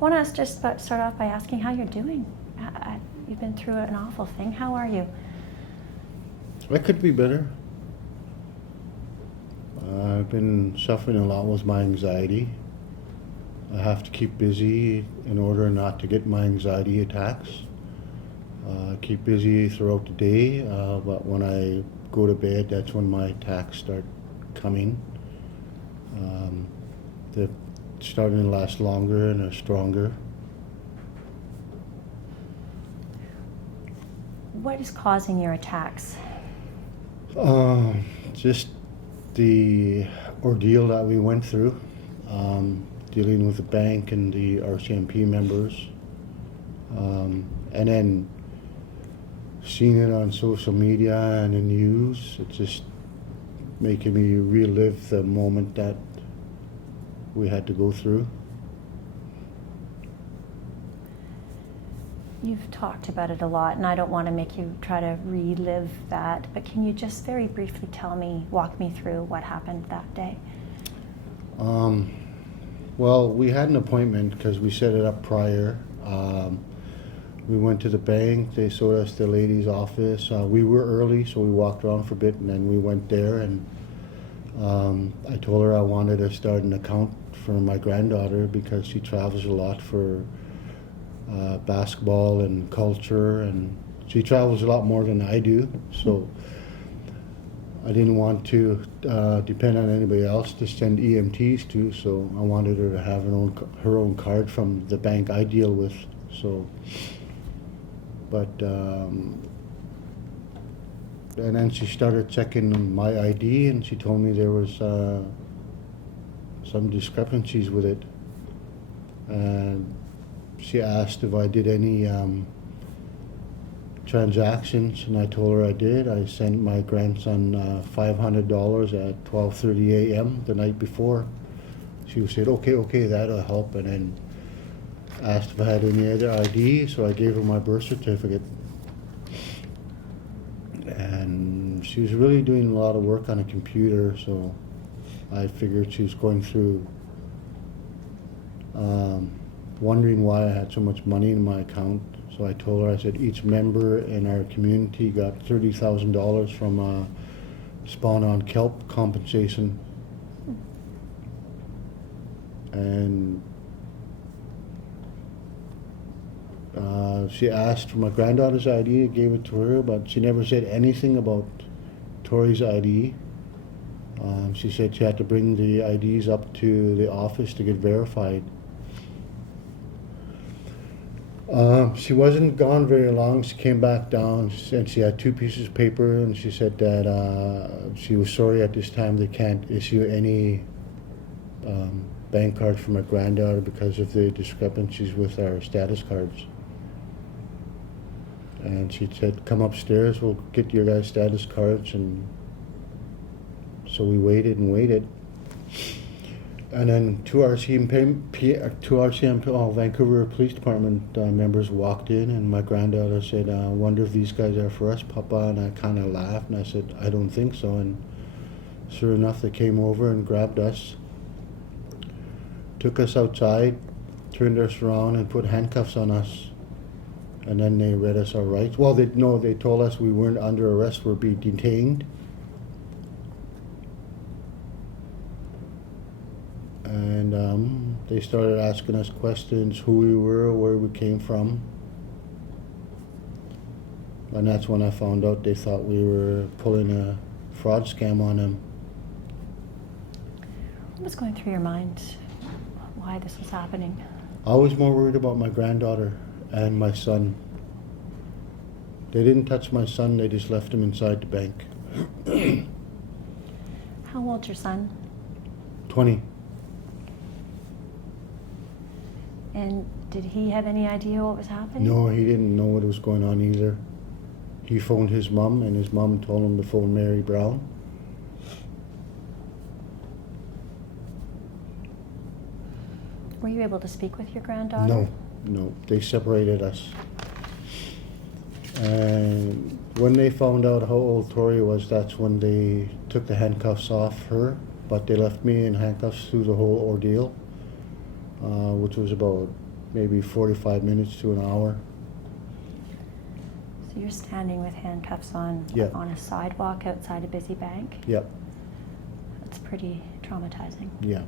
want to just start off by asking how you're doing. You've been through an awful thing. How are you? I could be better. I've been suffering a lot with my anxiety. I have to keep busy in order not to get my anxiety attacks. Keep busy throughout the day, but when I go to bed, that's when my attacks start coming. They're starting to last longer and are stronger. What is causing your attacks? Just the ordeal that we went through, dealing with the bank and the RCMP members, and then seeing it on social media and the news. It's just making me relive the moment that we had to go through. You've talked about it a lot, and I don't want to make you try to relive that, but can you just very briefly walk me through what happened that day? Well, we had an appointment because we set it up prior. We went to the bank, they showed us the lady's office. We were early, so we walked around for a bit, and then we went there, and I told her I wanted to start an account for my granddaughter because she travels a lot for basketball and culture, and she travels a lot more than I do, so I didn't want to depend on anybody else to send EMTs to, so I wanted her to have her own card from the bank I deal with. So, but and then she started checking my ID, and she told me there was some discrepancies with it, and she asked if I did any transactions, and I told her I did. I sent my grandson $500 at 12:30 a.m. the night before. She said, okay, that'll help, and then asked if I had any other ID, so I gave her my birth certificate. And she was really doing a lot of work on a computer, so I figured she was going through wondering why I had so much money in my account. So I told her, I said, each member in our community got $30,000 from spawn on kelp compensation. And she asked for my granddaughter's ID, I gave it to her, but she never said anything about Tori's ID. She said she had to bring the IDs up to the office to get verified. She wasn't gone very long. She came back down and she had 2 pieces of paper, and she said that she was sorry at this time they can't issue any bank cards for my granddaughter because of the discrepancies with our status cards. And she said, come upstairs, we'll get your guys' status cards. And so we waited and waited. And then two Vancouver Police Department members walked in, and my granddaughter said, I wonder if these guys are for us, Papa? And I kind of laughed, and I said, I don't think so. And sure enough, they came over and grabbed us, took us outside, turned us around, and put handcuffs on us. And then they read us our rights. Well, they told us we weren't under arrest, we're being detained. And they started asking us questions, who we were, where we came from. And that's when I found out they thought we were pulling a fraud scam on them. What was going through your mind? Why this was happening? I was more worried about my granddaughter and my son. They didn't touch my son, they just left him inside the bank. How old's your son? 20. And did he have any idea what was happening? No, he didn't know what was going on either. He phoned his mom, and his mom told him to phone Mary Brown. Were you able to speak with your granddaughter? No, they separated us. And when they found out how old Tori was, that's when they took the handcuffs off her, but they left me in handcuffs through the whole ordeal, which was about maybe 45 minutes to an hour. So you're standing with handcuffs on Yeah. on a sidewalk outside a busy bank? Yep, That's pretty traumatizing. yeah.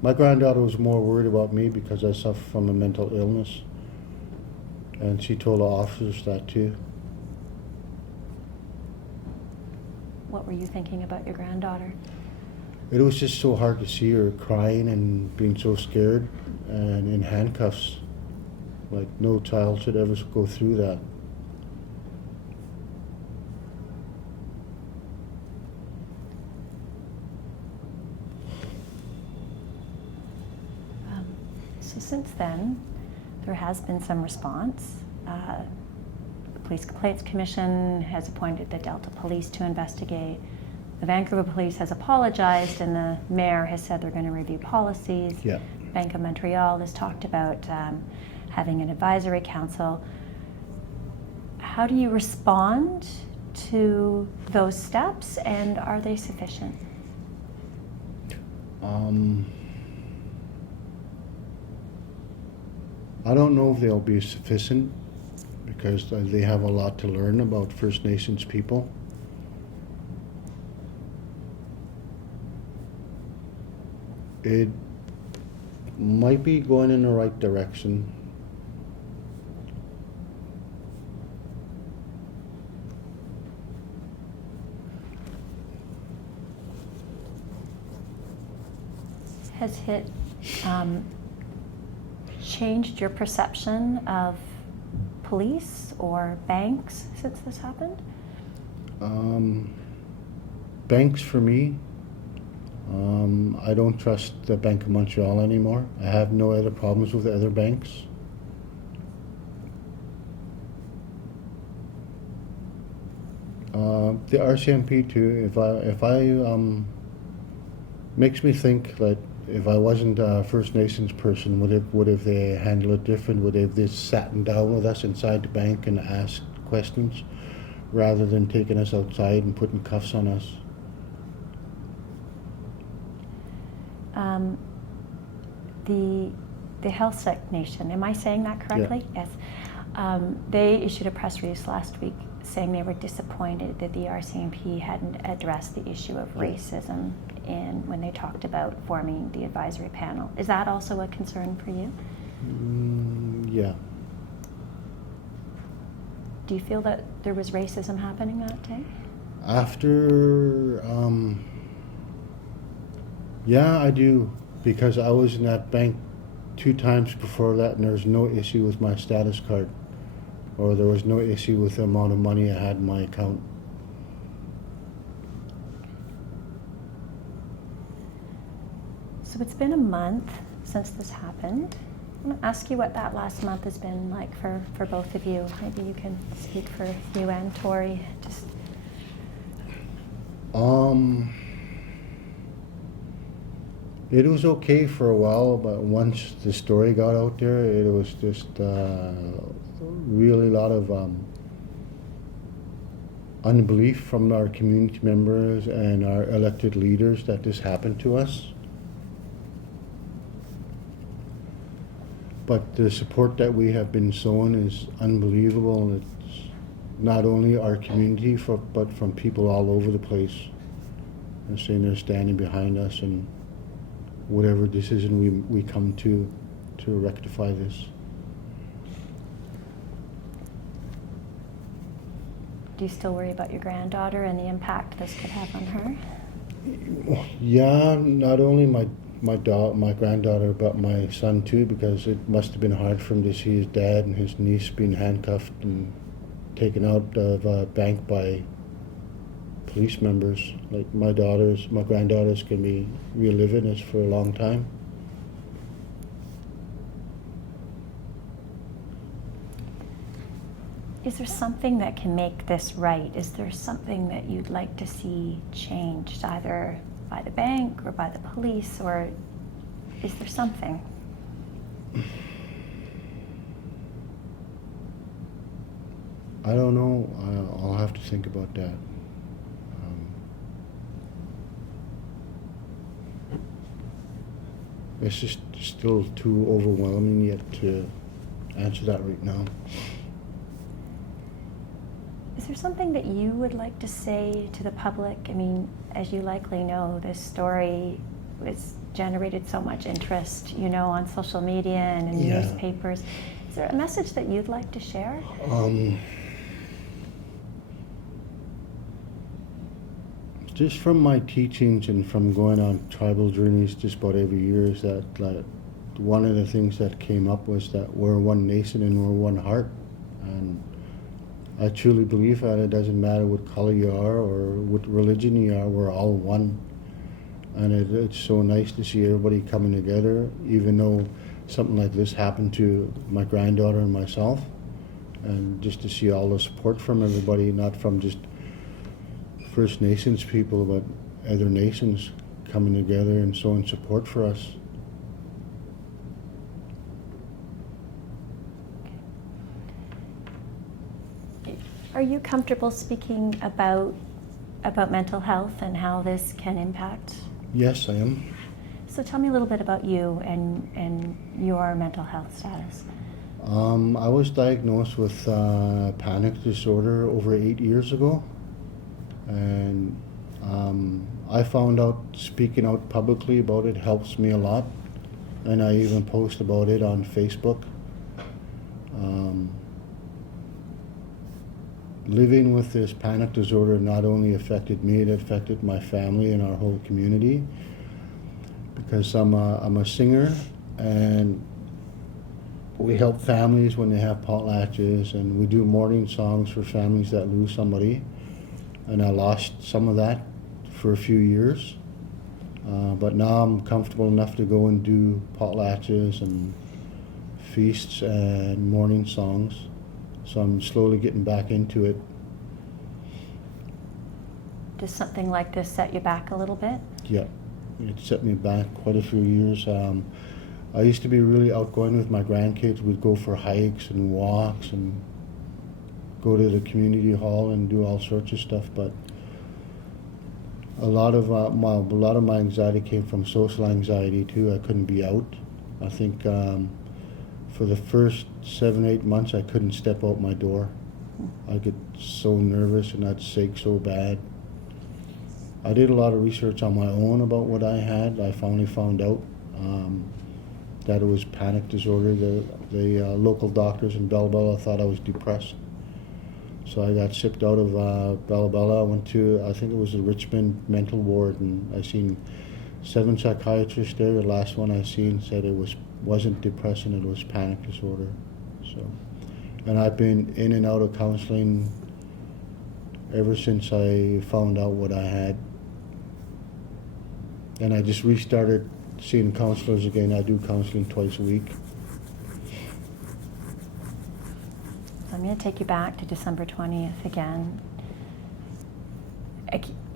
My granddaughter was more worried about me because I suffer from a mental illness. And she told the officers that too. What were you thinking about your granddaughter? It was just so hard to see her crying and being so scared and in handcuffs. Like no child should ever go through that. So since then, there has been some response. The Police Complaints Commission has appointed the Delta Police to investigate. The Vancouver Police has apologized, and the mayor has said they're going to review policies. Yeah. Bank of Montreal has talked about having an advisory council. How do you respond to those steps, and are they sufficient? I don't know if they'll be sufficient because they have a lot to learn about First Nations people. It might be going in the right direction. Has it changed your perception of police or banks since this happened? Banks for me, I don't trust the Bank of Montreal anymore. I have no other problems with the other banks. The RCMP too. If I makes me think that if I wasn't a First Nations person, would have they handled it different? Would they have just sat down with us inside the bank and asked questions, rather than taking us outside and putting cuffs on us? The Healthsec Nation, am I saying that correctly? Yeah. Yes. They issued a press release last week saying they were disappointed that the RCMP hadn't addressed the issue of racism when they talked about forming the advisory panel. Is that also a concern for you? Yeah. Do you feel that there was racism happening that day? After, yeah, I do, because I was in that bank 2 times before that, and there was no issue with my status card, or there was no issue with the amount of money I had in my account. So it's been a month since this happened. I want to ask you what that last month has been like for both of you. Maybe you can speak for you and Tori. Just It was okay for a while, but once the story got out there, it was just really a lot of unbelief from our community members and our elected leaders that this happened to us. But the support that we have been shown is unbelievable, and it's not only our community, but from people all over the place. They're saying they're standing behind us, and whatever decision we come to rectify this. do you still worry about your granddaughter and the impact this could have on her? Yeah, not only my granddaughter, but my son too, because it must have been hard for him to see his dad and his niece being handcuffed and taken out of a bank by police members. Like my granddaughter's gonna be reliving this for a long time. Is there something that can make this right? Is there something that you'd like to see changed, either by the bank or by the police, or is there something? I don't know. I'll have to think about that. It's just still too overwhelming yet to answer that right now. Is there something that you would like to say to the public? I mean, as you likely know, this story was generated so much interest, you know, on social media and in Yeah. newspapers. Is there a message that you'd like to share? Just from my teachings and from going on tribal journeys just about every year is that like, one of the things that came up was that we're one nation and we're one heart. And I truly believe that it doesn't matter what color you are or what religion you are, we're all one. And it's so nice to see everybody coming together, even though something like this happened to my granddaughter and myself. And just to see all the support from everybody, not from just First Nations people, but other nations coming together and showing support for us. Are you comfortable speaking about mental health and how this can impact? Yes, I am. So tell me a little bit about you and your mental health status. I was diagnosed with panic disorder over 8 years ago. And I found out speaking out publicly about it helps me a lot. And I even post about it on Facebook. Living with this panic disorder not only affected me, it affected my family and our whole community. Because I'm a singer, and we help families when they have potlatches, and we do mourning songs for families that lose somebody. And I lost some of that for a few years. But now I'm comfortable enough to go and do potlatches and feasts and mourning songs. So I'm slowly getting back into it. Does something like this set you back a little bit? Yeah, it set me back quite a few years. I used to be really outgoing with my grandkids. We'd go for hikes and walks and go to the community hall and do all sorts of stuff. But a lot of my anxiety came from social anxiety too. I couldn't be out. I think for the first 7-8 months, I couldn't step out my door. I get so nervous and I'd shake so bad. I did a lot of research on my own about what I had. I finally found out that it was panic disorder. The local doctors in Bella Bella thought I was depressed. So I got shipped out of Bella Bella. I went to, I think it was the Richmond mental ward, and I seen 7 psychiatrists there. The last one I seen said it wasn't depression, it was panic disorder. So, and I've been in and out of counseling ever since I found out what I had. And I just restarted seeing counselors again. I do counseling twice a week. I'm going to take you back to December 20th again.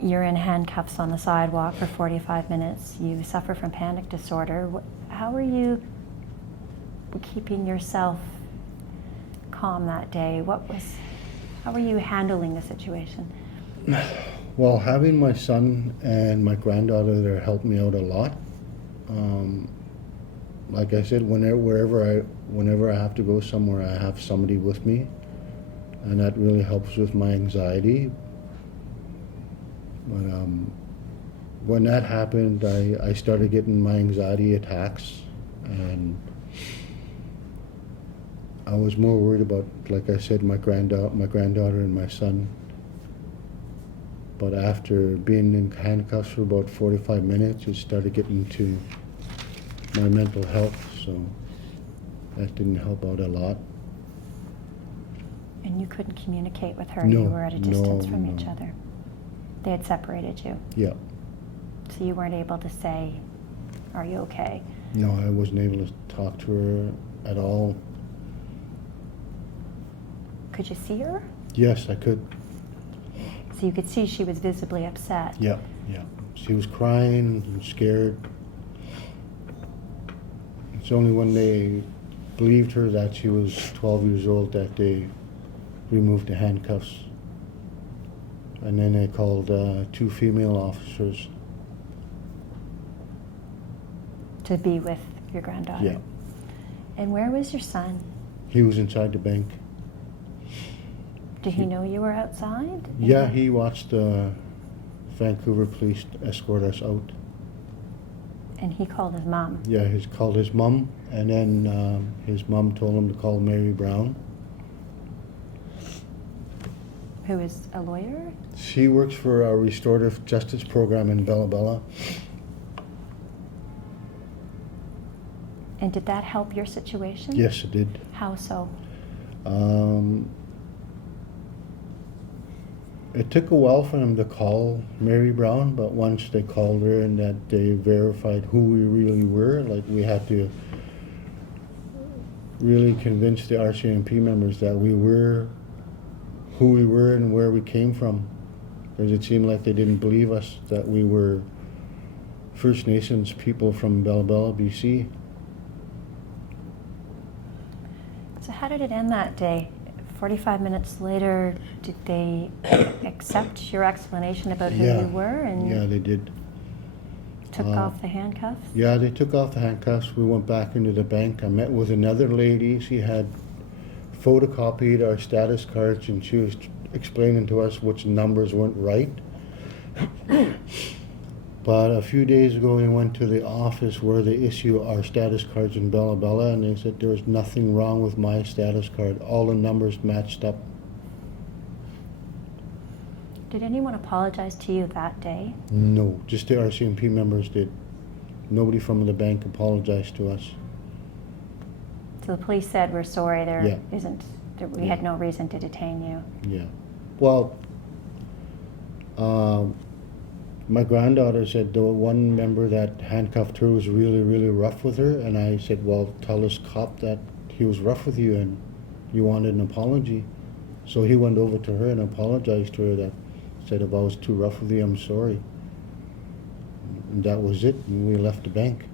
You're in handcuffs on the sidewalk for 45 minutes. You suffer from panic disorder. How are you keeping yourself calm that day? How are you handling the situation? Well, having my son and my granddaughter there helped me out a lot. Like I said, whenever I have to go somewhere, I have somebody with me, and that really helps with my anxiety. But when that happened, I started getting my anxiety attacks, and I was more worried about, like I said, my granddaughter and my son. But after being in handcuffs for about 45 minutes, it started getting to my mental health, so that didn't help out a lot. And you couldn't communicate with her? No, You were at a distance from no. each other? They had separated you? Yeah. So you weren't able to say, are you okay? No, I wasn't able to talk to her at all. Could you see her? Yes, I could. So you could see she was visibly upset? Yeah. She was crying and scared. It's only when they believed her that she was 12 years old that they removed the handcuffs. And then they called 2 female officers. to be with your granddaughter. Yeah. And where was your son? He was inside the bank. Did he know you were outside? Yeah, he watched the Vancouver police escort us out. And he called his mom. Yeah, he called his mom, and then his mom told him to call Mary Brown. Who is a lawyer? She works for a restorative justice program in Bella Bella. And did that help your situation? Yes, it did. How so? It took a while for them to call Mary Brown, but once they called her and that they verified who we really were, like we had to really convince the RCMP members that we were who we were and where we came from. Because it seemed like they didn't believe us, that we were First Nations people from Bella Bella, BC. So how did it end that day? 45 minutes later, did they accept your explanation about who you were and Yeah, they did. took off the handcuffs? Yeah, they took off the handcuffs. We went back into the bank. I met with another lady. She had photocopied our status cards and she was explaining to us which numbers weren't right. But a few days ago we went to the office where they issue our status cards in Bella Bella, and they said there was nothing wrong with my status card. All the numbers matched up. Did anyone apologize to you that day? No, just the RCMP members did. Nobody from the bank apologized to us. So the police said, we're sorry, we Yeah. had no reason to detain you. Yeah. Well, my granddaughter said the one member that handcuffed her was really, really rough with her, and I said, well, tell this cop that he was rough with you and you wanted an apology. So he went over to her and apologized to her, that said, if I was too rough with you, I'm sorry. And that was it, and we left the bank.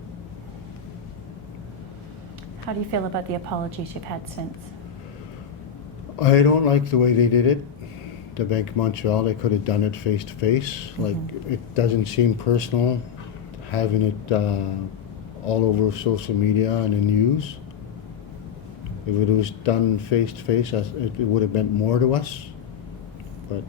How do you feel about the apologies you've had since? I don't like the way they did it. The Bank of Montreal, they could have done it face to face. Like, it doesn't seem personal, having it all over social media and the news. If it was done face to face, it would have meant more to us. But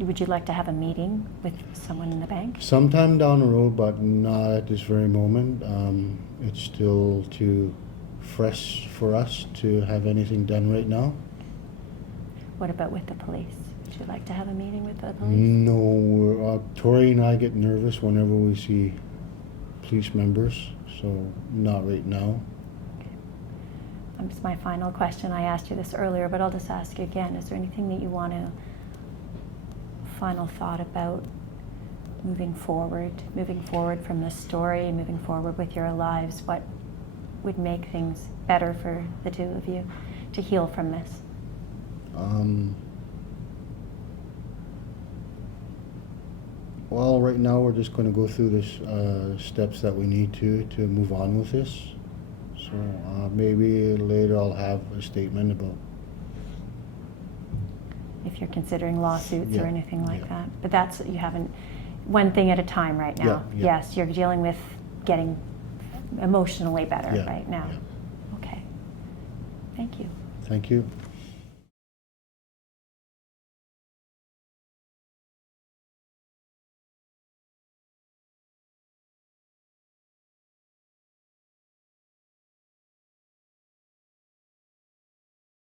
Would you like to have a meeting with someone in the bank? sometime down the road, but not at this very moment. It's still too fresh for us to have anything done right now. What about with the police? Would you like to have a meeting with the police? No, Tori and I get nervous whenever we see police members, so not right now. It's my final question. I asked you this earlier, but I'll just ask you again. Is there anything that you want to, final thought about moving forward from this story, moving forward with your lives? What would make things better for the two of you to heal from this? Well, right now we're just going to go through this steps that we need to move on with this. So maybe later I'll have a statement about If you're considering lawsuits or Yeah, anything like yeah. that. But that's, you haven't, one thing at a time right now. Yeah, yeah. Yes, you're dealing with getting emotionally better Yeah, right now. yeah. Okay. Thank you. Thank you.